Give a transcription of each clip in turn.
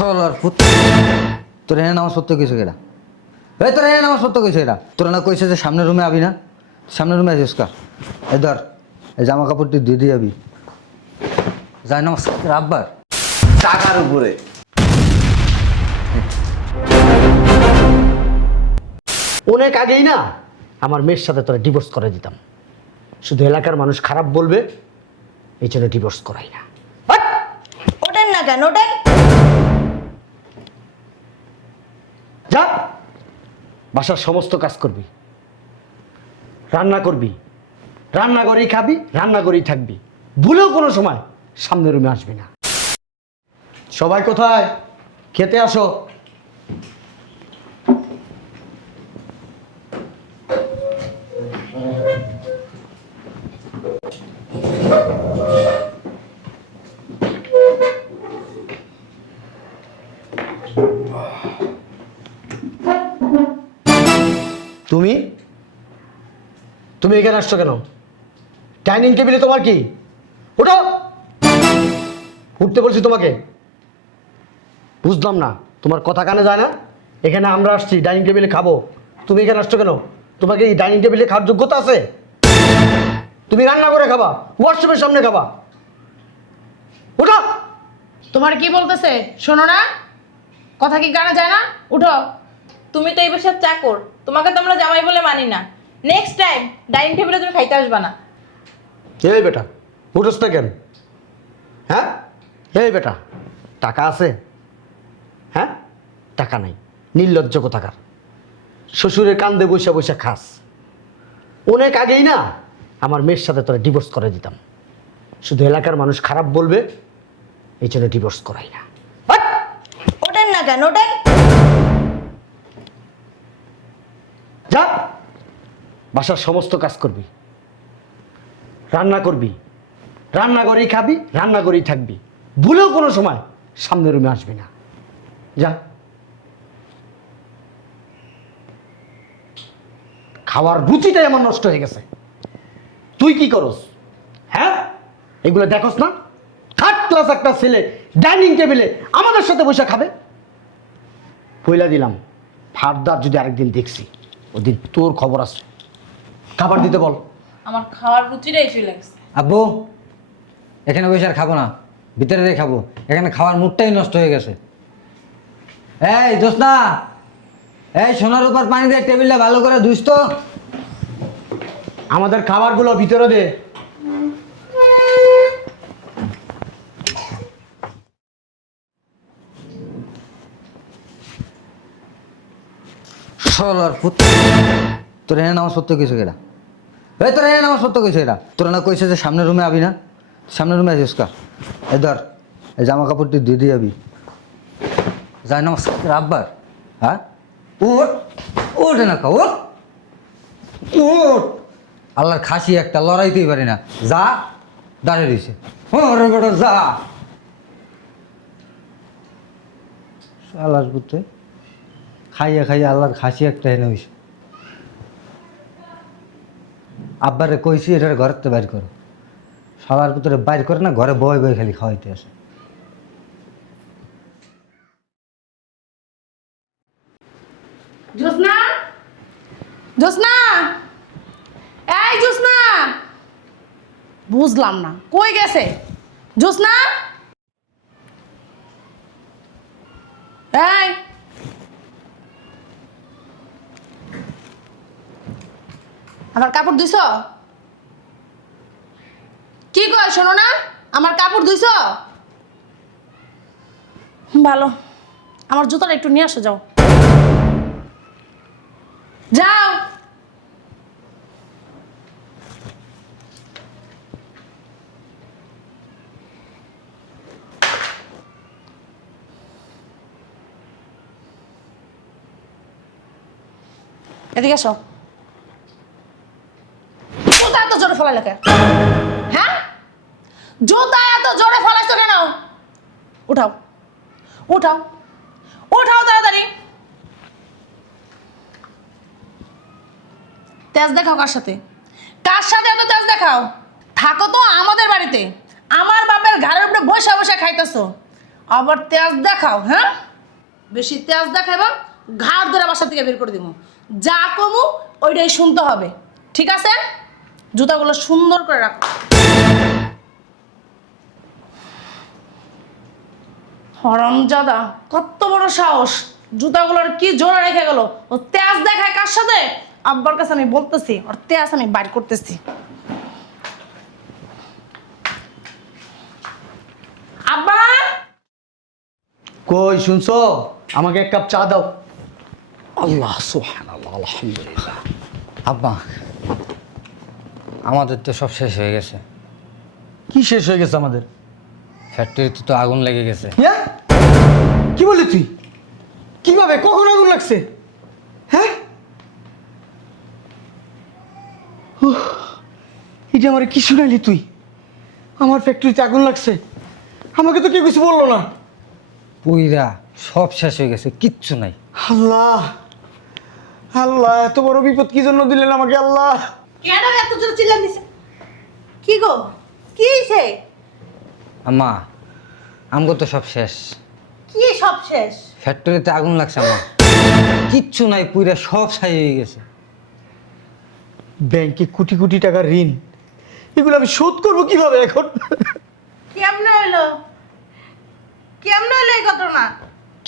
শালার পুত তোর এনে নামাজ সত্য কিছু কেরা এই তোর এনে নামাজ সত্য কিছু এরা তোর না কইছে যে সামনের রুমে আবি না সামনের রুমে আসিস কা এই ধর এই জামা কাপড় তুই দিয়ে দিয়ে আবি যাই নামাজ আব্বার টাকার উপরে অনেক আগেই না আমার মেয়ের সাথে তোরা ডিভোর্স করে দিতাম, শুধু এলাকার মানুষ খারাপ বলবে এই জন্য ডিভোর্স করাই না। হাট! ওঠেন না কেন ওঠেন। যা, বাসার সমস্ত কাজ করবি, রান্না করবি, রান্না করেই খাবি, রান্না করেই থাকবি, ভুলেও কোনো সময় সামনের রুমে আসবি না। সবাই কোথায়? খেতে আসো। তুমি তুমি এখানে আসছো কেন? ডাইনিং টেবিলে তোমার কি? ওঠো, উঠতে বলছি তোমাকে। বুঝলাম না, তোমার কথা কানে যায় না? এখানে আমরা আসছি ডাইনিং টেবিলে খাবো, তুমি এখানে আসছো কেন? তোমাকে এই ডাইনিং টেবিলে খাওয়ার যোগ্যতা আছে? তুমি রান্না করে খাবা, ওয়াশরুমের সামনে খাবা। ওঠো। তোমার কি বলতেছে শোনো না? কথা কি কানে যায় না? উঠো। তুমি তো এই বাসার চাকর, তোমাকে তো আমরা জামাই বলে মানি না। নেক্সট টাইম ডাইনিং টেবিলে তুমি খাইতে আসবা না। এই বেটা, উঠোস না কেন? হ্যাঁ, এই বেটা, টাকা আছে? হ্যাঁ, টাকা নাই, নির্লজ্জ কোথাকার। শ্বশুরের কান্দে বৈশা বৈশা খাস। অনেক আগেই না আমার মেয়ের সাথে তোরা ডিভোর্স করে দিতাম, শুধু এলাকার মানুষ খারাপ বলবে এই জন্য ডিভোর্স করাই না। হাট! ওঠেন না কেন ওঠেন। যা, বাসার সমস্ত কাজ করবি, রান্না করবি, রান্না করেই খাবি, রান্না করেই থাকবি, ভুলেও কোনো সময় সামনের রুমে আসবি না। যা। খাওয়ার রুচিটাই আমার নষ্ট হয়ে গেছে। তুই কি করস? হ্যাঁ, এগুলো দেখোস না? থার্ড ক্লাস একটা ছেলে ডাইনিং টেবিলে আমাদের সাথে বসে খাবে। পয়লা দিলাম, ফারদার যদি আরেকদিন দেখছি ওদিন তোর খবর আছে। খাবার দিতে বল। আমার খাওয়ার রুচিটাই চলে গেছে। আব্বু এখানে বসে আর খাবো না, ভিতরে দিয়ে খাবো, এখানে খাওয়ার মুডটাই নষ্ট হয়ে গেছে। এই জোসনা, এই সোনার উপর পানি দিয়ে টেবিলটা ভালো করে ধুইস তো। আমাদের খাবারগুলো ভিতরে দে। শালার পুত তোর এনে নামাজ সত্য কিছু কেরা এই তোর এনে নামাজ সত্য কিছু এরা তোর না কইছে যে সামনের রুমে আবি না সামনের রুমে আসিস কা এই ধর এই জামা কাপড় তুই দিয়ে দিয়ে আবি যাই নামাজ আব্বার হ্যাঁ ওট ওঠে না কা ওট ওট আল্লাহর খাসি একটা লড়াইতেই পারি না যা দাঁড়িয়ে রয়েছে ওরে বেটা যা শালার পুত্রে খাইয়া খাইয়া আল্লাহর খাসি একটা এনে হইছে আব্বারে কইছি এটার ঘরের তো বাইর করো সবার ভিতরে বাইর করে না ঘরে বয় বয় খালি খাওয়াইতে আসে জোসনা, জোসনা, এই জোসনা, বুঝলাম না কই গেছে জোসনা? এই আমার কাপড় ধুইছ? কি কয় শোনো না? আমার কাপড় ধুইছ? ভালো, আমার জুতাটা একটু নিয়ে আসো, যাও যাও। এদিকে আসো। জুতা এত জোরে ফেলাইলো কেন? হ্যাঁ, জুতা এত জোরে ফেলাইছো কেন? উঠাও উঠাও উঠাও তাড়াতাড়ি। তেজ দেখাও কার সাথে? কার সাথে এত তেজ দেখাও? থাকো তো আমাদের বাড়িতে, আমার বাপের ঘরের উপরে বসে বসে খাইতেছো, আবার তেজ দেখাও, হ্যাঁ? বেশি তেজ দেখাইবা, ঘাড় ধরে বাসা থেকে বের করে দিব। যা কমু ওইটাই শুনতে হবে, ঠিক আছে? জুতাগুলো সুন্দর করে রাখো। হরমজাদা, কত বড় সাহস! জুতাগুলোর কি জোড়া রেখে গেল। ও তেজ দেখায় কার সাথে? আব্বার কাছে আমি বলতেছি, ওর তেজ আমি বাইর করতেছি। আব্বা, কই শুনছো? আমাকে এক কাপ চা দাও। আল্লাহ সুবহানাল্লাহ, আলহামদুলিল্লাহ। আব্বা, আমাদের তো সব শেষ হয়ে গেছে। কি শেষ হয়ে গেছে আমাদের? ফ্যাক্টরিতে তো আগুন লেগে গেছে। হ্যাঁ? কি বললি তুই? কিভাবে, কখন আগুন লাগছে? হ্যাঁ, উহ, এটা আমার কি শুনাইলি তুই? আমার ফ্যাক্টরিতে আগুন লাগছে, আমাকে তো কেউ কিছু বললো না। পুইরা সব শেষ হয়ে গেছে, কিচ্ছু নাই। আল্লাহ, আল্লাহ, এত বড় বিপদ কি জন্য দিলেন আমাকে আল্লাহ? কেন এত জোরে চিল্লান দিছে? কি গো, কি হইছে? আম্মা, আমগো তো সব শেষ। কি সব শেষ? ফ্যাক্টরিতে আগুন লাগছে আম্মা, কিচ্ছু নাই, পুইরা সব ছাই হয়ে গেছে। ব্যাংকে কোটি কোটি টাকার ঋণ, এগুলো আমি শোধ করবো কিভাবে এখন? কেমনে হইলো? কেমনে হইলো এই ঘটনা?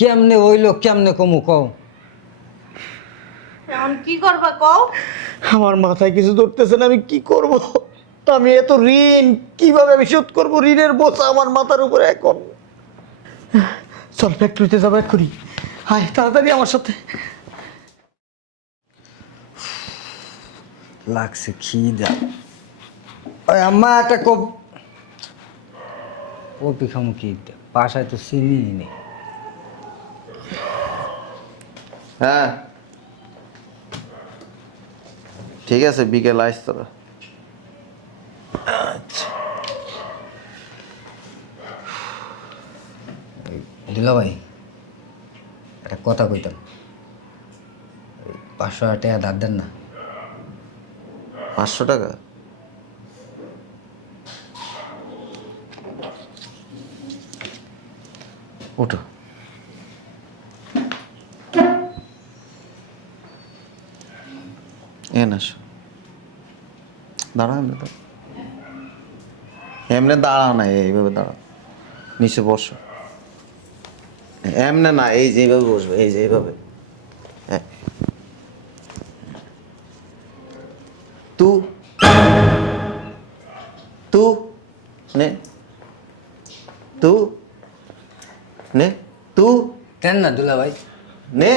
কেমনে হইলো, কেমনে কমু কও? এখন কি করবা কও? আমার মাথায় কিছু ধরতেছে না, আমি কি করব? আমি এত ঋণ কিভাবে আমি শোধ করবো? ঋণের বোঝা আমার মাথার উপরে এখন। চল ফ্যাক্টরিতে যাবো এক্ষুনি, আয় তাড়াতাড়ি আমার সাথে। লাগছে খিদা। ওই আম্মা, একটা কপি খামু কি? বাসায় তো চিনি নেই। হ্যাঁ ঠিক আছে, বিকেল আইস তোরা। দুলা ভাই, একটা কথা কইতাম। 500 টাকা ধার দেন না। 500 টাকা? ওঠো। না দাঁড়া, এমনি তো এমনি দাঁড়াও না, এইভাবে দাঁড়াও, নিচে বসো। এমনে না, এই যে এইভাবে বসবে, এই যে এইভাবে। হ্যাঁ, তু তু নে, তু নে, তু দেন না দুলা ভাই। নে,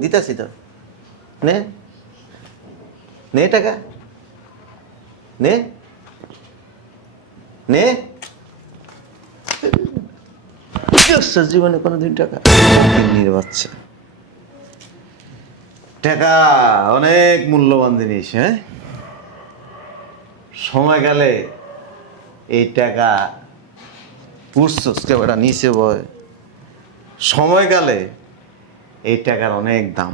দিতাছি তো, নে নে টাকা, নে নে। জীবনে কোনোদিন টাকা বাচ্চা, টাকা অনেক মূল্যবান জিনিস। হ্যাঁ, সময়কালে এই টাকা উঠছস কেবটা নিচে বয়, সময়কালে এই টাকার অনেক দাম,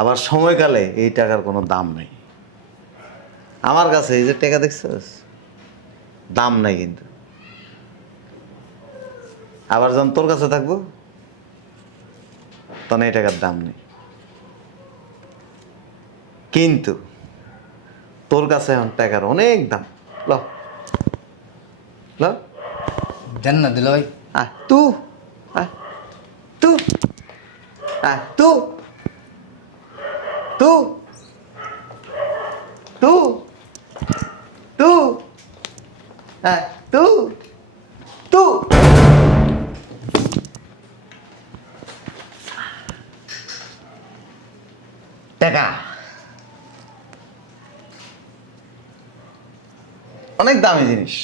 আবার সময়কালে এই টাকার কোনো দাম নাই। আমার কাছে এই যে টাকা দেখছস, দাম নাই, কিন্তু আবার যখন তোর কাছে থাকবো তখন এই টাকার দাম নেই। কিন্তু তোর কাছে এখন টাকার অনেক দাম। ল ল, দেন না দুলা ভাই। আয় তু, আয় তু, আয় তু, তু তু, তু, আয় তু, তু। টাকা অনেক দামি জিনিস।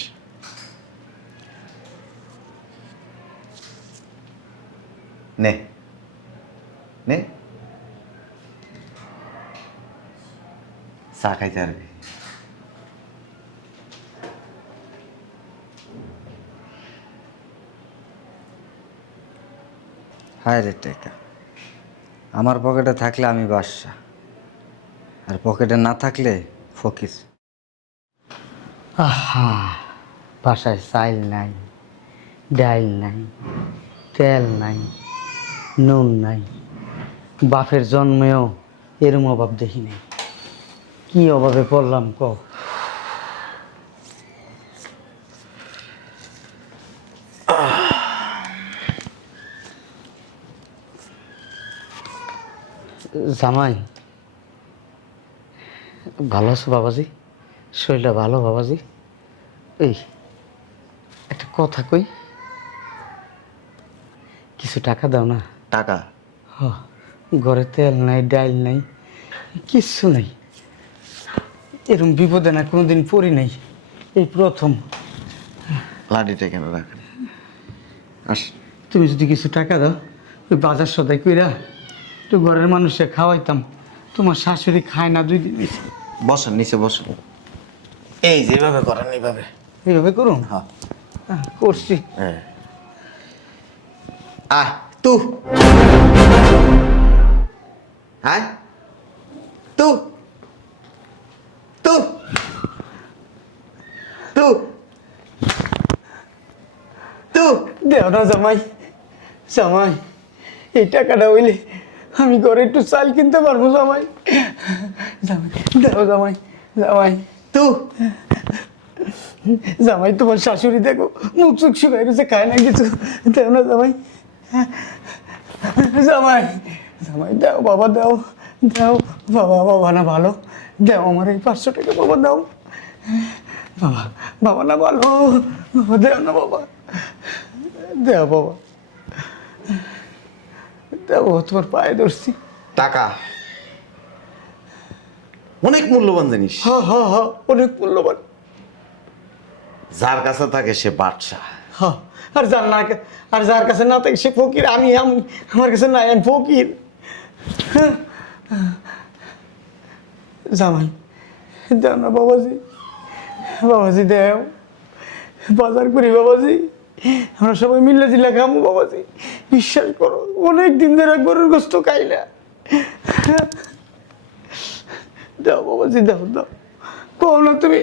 নে নে, চা খাইতে পারবি। হায় রে টাকা, আমার পকেটে থাকলে আমি বাদশা, আর পকেটে না থাকলে ফকির। আহা, বাসায় চাইল নাই, ডাল নাই, তেল নাই, নুন নাই। বাপের জন্মেও এরম অভাব দেখি নাই। কি অভাবে পড়লাম ক। জামাই ভালো আছো বাবাজি? শরীরটা ভালো বাবাজি? এই একটা কথা কই, কিছু টাকা দাও না। টাকা? হ, ঘরে তেল নাই, ডাল নাই, কিচ্ছু নাই। এরকম বিপদে না কোনোদিন পড়ি নাই, এই প্রথম। লাঠিটা কেন রাখেন? আস। তুমি যদি কিছু টাকা দাও, ওই বাজার সদাই কইরা একটু ঘরের মানুষে খাওয়াইতাম। তোমার শাশুড়ি খায় না 2 দিন হইছে। বসেন, নিচে বসেন। এই যেভাবে করেন এইভাবে। এইভাবে করুন? হ্যাঁ। করছি। হ্যাঁ। আহ তু হ্যাঁ তু তু তু তু দেও না জামাই, জামাই এই টাকাটা হইলে আমি ঘরে একটু চাল কিনতে পারবো জামাই। জামাই দেও জামাই, জামাই তু জামাই তোমার শাশুড়ি দেখো মুখ চুখ শুকাই রয়েছে, খায় না কিছু। দেও না জামাই, জামাই জামাই দাও বাবা, দাও দাও বাবা। বাবা না ভালো, দাও আমার এই 500 টাকা বাবা, দাও বাবা। বাবা না ভালো, বাবা দেও না বাবা, দেও বাবা, দেও তোমার পায়ে ধরছি। টাকা অনেক মূল্যবান জিনিস। হা হা হা, অনেক মূল্যবান। যার কাছে থাকে সে বাদশাহ। হ্যাঁ, আর যার কাছে না থাকে সে ফকির। আমি আমার কাছে নাই, আমি ফকির। জামাই দেও না বাবাজি, বাবাজি দেও, বাজার করি বাবাজি, আমরা সবাই মিলে জিলা খামো বাবাজি। বিশ্বাস করো অনেক দিন ধরে গরুর গোস্ত খাই না। দাও বাবাজি, দাও দাও। কও না তুমি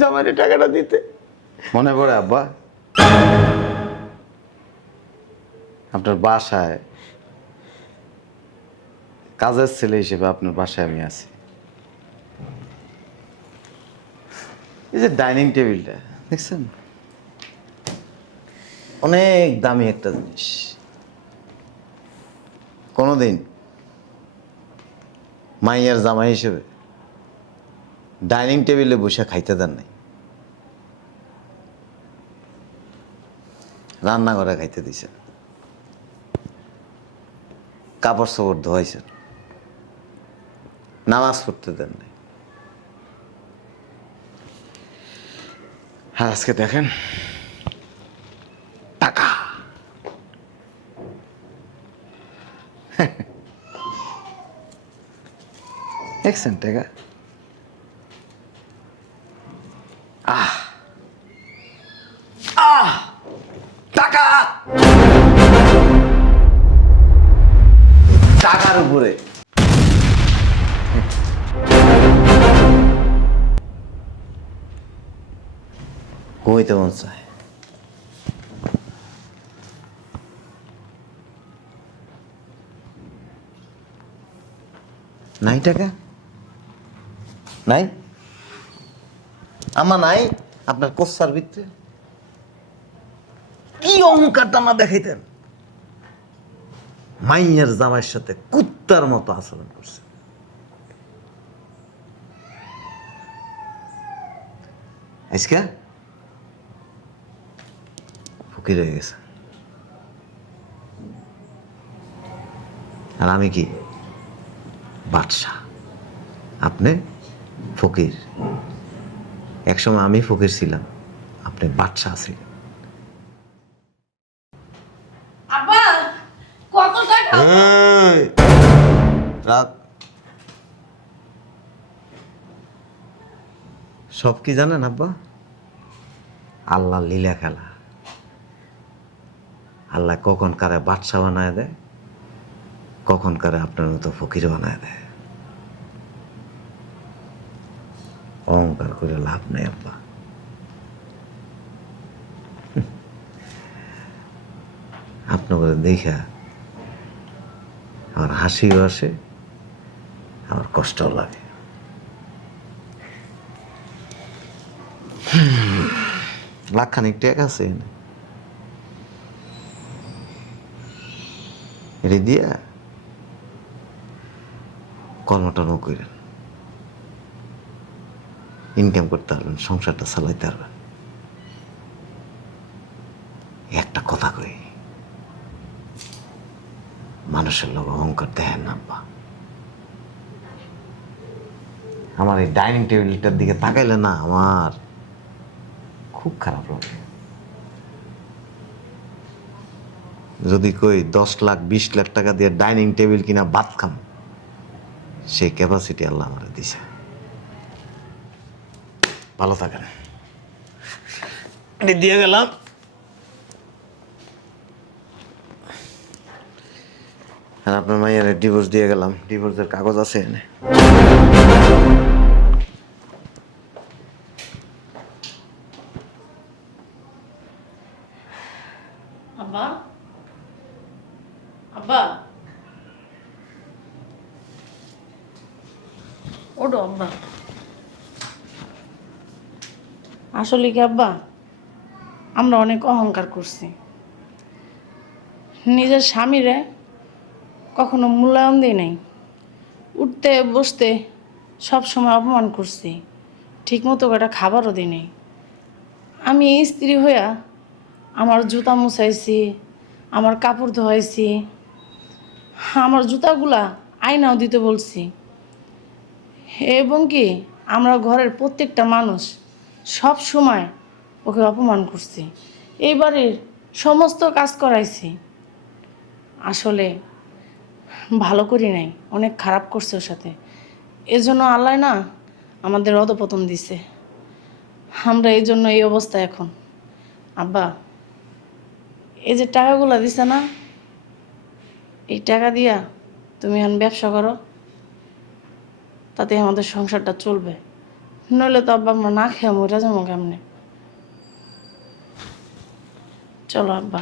জামাইরে টাকাটা দিতে। মনে পড়ে আব্বা, আপনার বাসায় কাজের ছেলে হিসেবে আপনার বাসায় আমি আছি। এই যে ডাইনিং টেবিলটা দেখছেন, অনেক দামি একটা জিনিস। কোনোদিন মাইয়ার জামাই হিসেবে ডাইনিং টেবিলে বসে খাইতে দেন নাই, রান্নাঘরে খাইতে দিছেন, কাপড় চোপড় ধোয়াইছেন, নামাজ পড়তে দেন নাই। আর আজকে দেখেন টাকা। দেখছেন টাকা? আহ আহ টাকা, টাকার উপরে ঘুমাইতে মন চায়। নাই টাকা, নাই আমার নাই। আপনার কোসার ভিতরে কি অহংকারটা না দেখাইতেন, মাইয়ের জামাইয়ের সাথে কুত্তার মতো আচরণ করছে। আজকে ফকির হয়ে গেছে। আর আমি কি বাদশাহ, আপনি ফকির। একসময় আমি ফকির ছিলাম, আপনি বাদশাহ ছিলেন। আব্বা কত টাকা? রাত সব কি জানেন আব্বা? আল্লাহ লীলা খেলা। আল্লাহ কখন কারে বাদশা বানায় দেয়, কখন কারে আপনার মতো ফকির বানায় দেয়। অহংকার করে লাভ নেই আব্বা। আপনাদের দেখা আমার হাসিও আসে, আমার কষ্টও লাগে। লাখখানিক টাকা আছে এনে। এটা দিয়া কর্মটর্ম করেন, ইনকাম করতে পারবেন, সংসারটা চালাইতে পারবেন। একটা কথা কই, মানুষের লোক অহংকার দেখেন না আব্বা। আমার এই ডাইনিং টেবিলটার দিকে তাকাইলে না আমার খুব খারাপ লাগে। যদি কই 10 লাখ 20 লাখ টাকা দিয়ে ডাইনিং টেবিল কিনা ভাত খাম, সেই ক্যাপাসিটি আল্লাহ আমার দিছে। ভালো থাকেন। এটি দিয়ে গেলাম। আর আপনার মাইয়ার ডিভোর্স দিয়ে গেলাম, ডিভোর্সের কাগজ আছে এনে। আব্বা আব্বা ওডো আব্বা। আসলে কি আব্বা, আমরা অনেক অহংকার করছি, নিজের স্বামীরে কখনো মূল্যায়ন দিই নাই, উঠতে বসতে সব সময় অপমান করছি, ঠিক মতো একটা খাবারও দিই নাই। আমি এই স্ত্রী হইয়া আমার জুতা মুছাইছি, আমার কাপড় ধোয়াইছি, আমার জুতাগুলা আয়নাও দিতে বলছি, এবং কি আমরা ঘরের প্রত্যেকটা মানুষ সব সময় ওকে অপমান করছি, এই বাড়ির সমস্ত কাজ করাইছি। আসলে ভালো করি নাই, অনেক খারাপ করছে ওর সাথে। এজন্য আল্লাহ না আমাদের অধপতন দিছে, আমরা এই জন্য এই অবস্থা এখন। আব্বা, এই যে টাকাগুলো দিছে না, এই টাকা দিয়া তুমি এখন ব্যবসা করো, তাতে আমাদের সংসারটা চলবে। নইলে তো আব্বা আমরা না খেয়ে মরে যাবো কেমনে। চলো আব্বা।